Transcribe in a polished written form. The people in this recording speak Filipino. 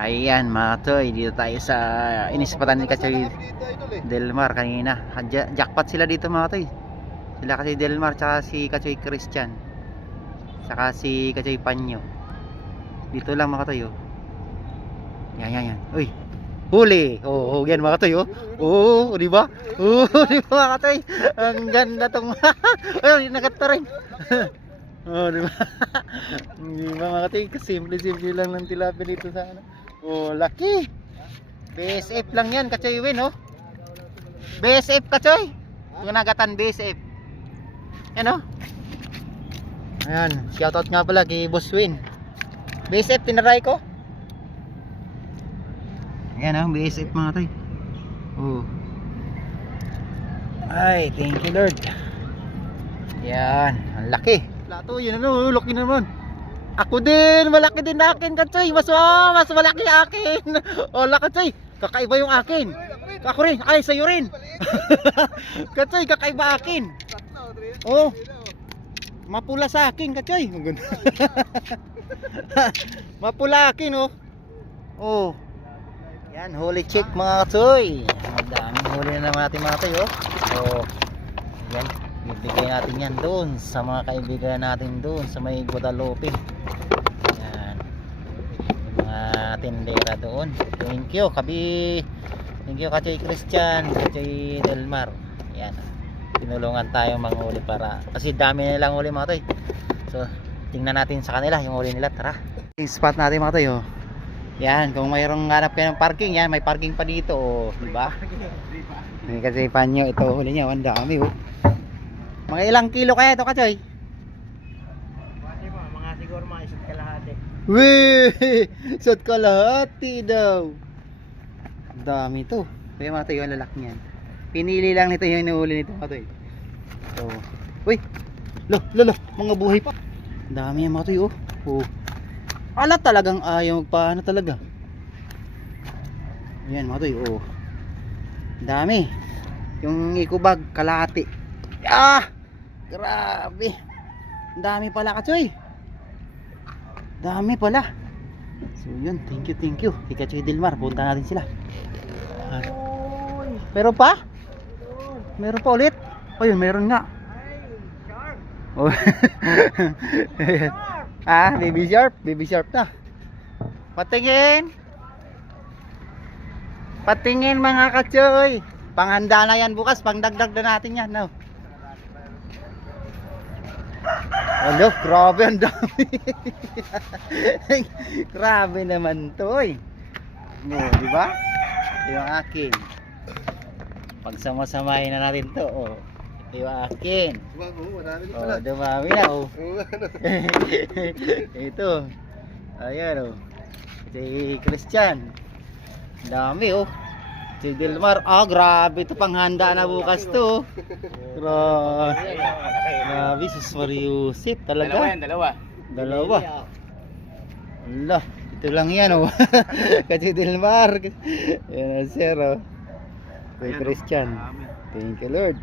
Ayan mga toy, dito tayo sa inispatan ni Kachoy Delmar kanina. Jackpot sila dito mga toy. Sila kasi Delmar tsaka si Kachoy Christian. Tsaka si Kachoy Panyo. Dito lang mga toy oh. Yan. Uy. Huli. Oh, yan mga toy oh. Oh, di ba? Oh, di ba mga toy? Ang ganda tong. Ayun, nagata rin. Oh, di ba? Di ba mga toy? Simple lang ng tilapia dito sa ano. Oh, laki. BSF lang yan, Kachoy Win, oh. BSF, Kachoy. Yung nagatan BSF. Yan, oh. Ayan, shoutout nga pala kay Boss Win. BSF, tinaray ko. Ayan, oh, BSF mga toy. Oh. Ay, thank you Lord. Yan, ang laki. Plato, yun ano, laki naman. Ako din, malaki din akin, Kachoy. Mas malaki akin. Ola, Kachoy, kakaiba yung akin. Ako rin, ay sa'yo rin. Kachoy, kakaiba akin. Oh, mapula sa akin, Kachoy. Mapula akin, oh. Oh, yan, holy chick mga Kachoy. Madaming huli na naman natin mga Kachoy, oh. Oh, yan, bibigay natin yan doon sa mga kaibigan natin doon sa may Guadalupe. Yan, yung mga tindera doon. Thank you Kachoy Christian, Kachoy Delmar. Yan, tinulungan tayo manghuli para kasi dami nilang huli mga toy. So tingnan natin sa kanila yung huli nila. Tara, yung spot natin mga toy oh. Yan, kung mayroong hanap kayo ng parking, yan, may parking pa dito oh, diba? Kasi panyo ito huli niya, ang dami oh. Mga ilang kilo kaya ito, Kachoy? Mga siguro mga isa't kalahati. Weh! Isa't kalahati daw. Dami to. Kaya mga toy, yung lalaki niyan. Pinili lang nito yung inuuli nito mga toy. So, uy! Lo, mga buhay pa. Dami yan mga toy oh. Oh. Ala talagang ayaw magpaano talaga. Yan mga toy oh. Dami. Yung ikubag, kalahati. Ah! Grabe. Dami pala, Kachoy. Dami pala. So yun, thank you kay Kachoy Delmar. Punta natin sila. Meron pa? Meron pa ulit? Oh yun, meron nga. Oh. Ah, baby sharp na. Patingin mga Kachoy. Panghanda na yan bukas, pangdagdag na natin yan, no? Hello, grabe ang dami. Grabe naman to, eh. No, di ba? Yung akin. Pagsama-samahin na natin to, oh. Ito yung akin. Oh, dumami na, oh. Ito. Ayan, oh. Si Christian. Dami, oh. Si Delmar, grabe ito, panghanda na bukas to. Grabe, sus Mariusip talaga. Dalawa. Allah, ito lang yan oh. Kasi Delmar. Yan ang sir oh. Kay Christian. Thank you Lord.